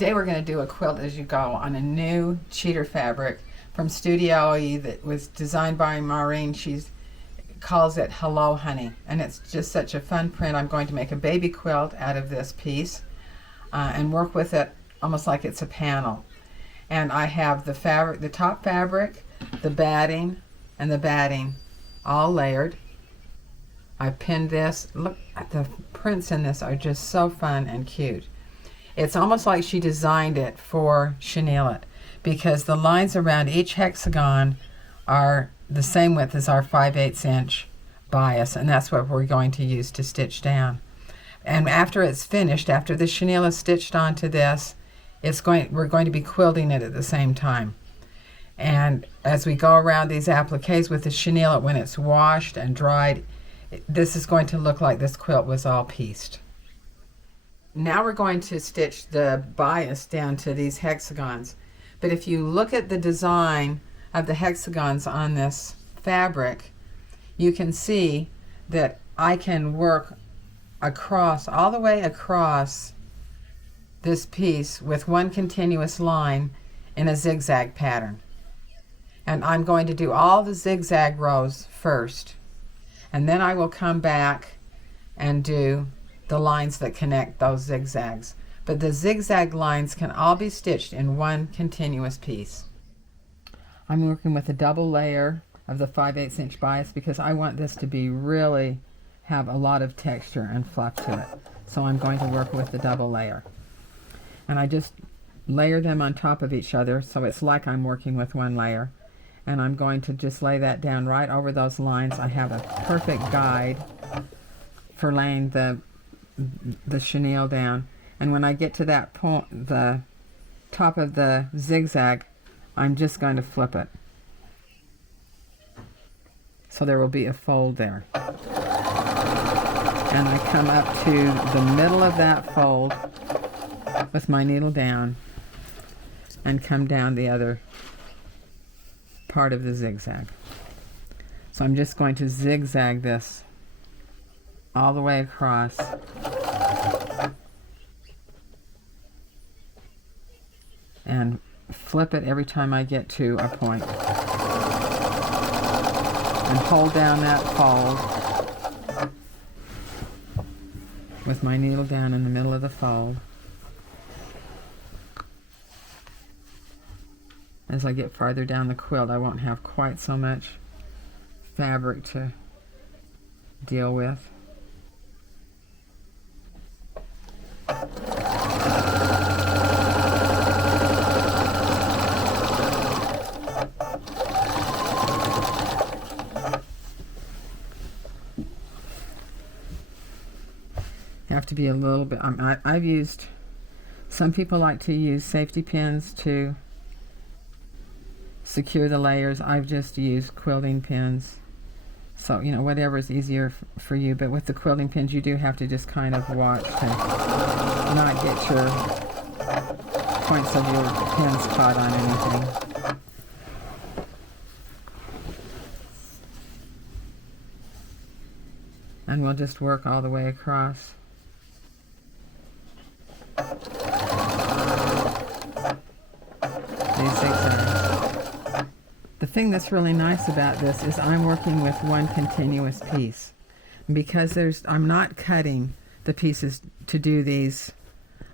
Today we're going to do a quilt as you go on a new cheater fabric from Studio E that was designed by Maureen. She calls it Hello Honey, and it's just such a fun print. I'm going to make a baby quilt out of this piece and work with it almost like it's a panel. And I have the fabric, the top fabric, the batting, and the batting all layered. I pinned this. Look at the prints in this, are just so fun and cute. It's almost like she designed it for Chenille-It, because the lines around each hexagon are the same width as our 5/8 inch bias, and that's what we're going to use to stitch down. And after it's finished, after the chenille is stitched onto this, we're going to be quilting it at the same time. And as we go around these appliques with the chenille, when it's washed and dried, this is going to look like this quilt was all pieced. Now we're going to stitch the bias down to these hexagons. But if you look at the design of the hexagons on this fabric, you can see that I can work across, all the way across this piece with one continuous line in a zigzag pattern. And I'm going to do all the zigzag rows first, and then I will come back and do the lines that connect those zigzags. But the zigzag lines can all be stitched in one continuous piece. I'm working with a double layer of the 5/8 inch bias because I want this to be really have a lot of texture and fluff to it. So I'm going to work with the double layer. And I just layer them on top of each other so it's like I'm working with one layer. And I'm going to just lay that down right over those lines. I have a perfect guide for laying the chenille down, and when I get to that point, the top of the zigzag, I'm just going to flip it so there will be a fold there, and I come up to the middle of that fold with my needle down and come down the other part of the zigzag. So I'm just going to zigzag this all the way across, and flip it every time I get to a point, and hold down that fold with my needle down in the middle of the fold. As I get farther down the quilt, I won't have quite so much fabric to deal with. Have to be a little bit, I've used, some people like to use safety pins to secure the layers. I've just used quilting pins. So, you know, whatever is easier for you. But with the quilting pins, you do have to just kind of watch to not get your points of your pins caught on anything. And we'll just work all the way across. These zigzags. The thing that's really nice about this is I'm working with one continuous piece. Because I'm not cutting the pieces to do these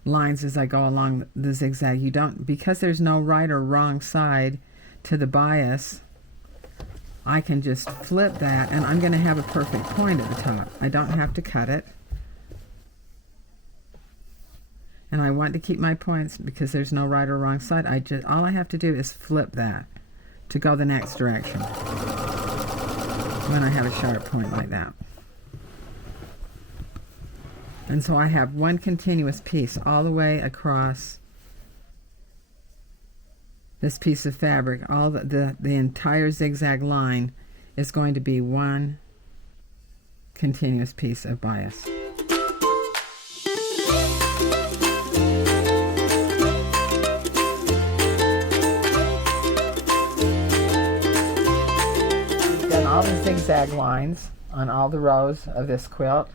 lines as I go along the zigzag. Because there's no right or wrong side to the bias, I can just flip that and I'm going to have a perfect point at the top. I don't have to cut it. And I want to keep my points because there's no right or wrong side. All I have to do is flip that to go the next direction when I have a sharp point like that. And so I have one continuous piece all the way across this piece of fabric. All the entire zigzag line is going to be one continuous piece of bias. All the zigzag lines on all the rows of this quilt,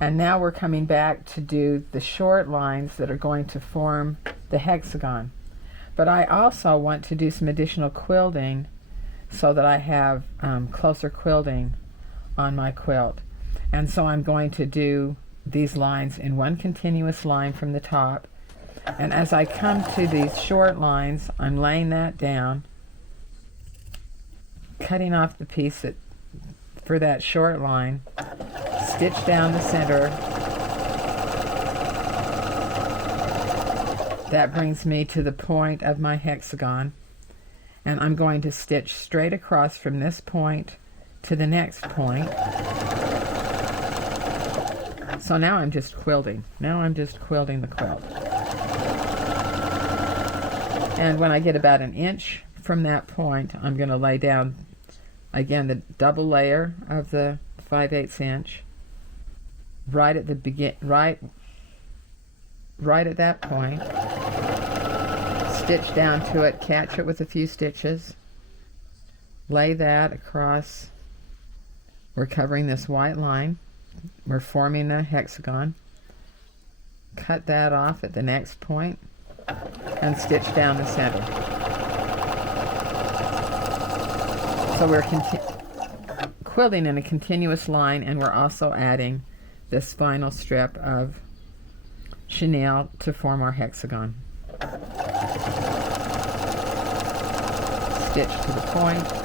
and now we're coming back to do the short lines that are going to form the hexagon. But I also want to do some additional quilting so that I have closer quilting on my quilt. And so I'm going to do these lines in one continuous line from the top. And as I come to these short lines, I'm laying that down, cutting off the piece for that short line, stitch down the center. That brings me to the point of my hexagon, and I'm going to stitch straight across from this point to the next point. So now I'm just quilting. Now I'm just quilting the quilt. And when I get about an inch from that point, I'm going to lay down again the double layer of the 5/8 inch right at the right at that point. Stitch down to it, catch it with a few stitches, lay that across. We're covering this white line. We're forming a hexagon. Cut that off at the next point and stitch down the center. So we're quilting in a continuous line, and we're also adding this final strip of chenille to form our hexagon. Stitch to the point.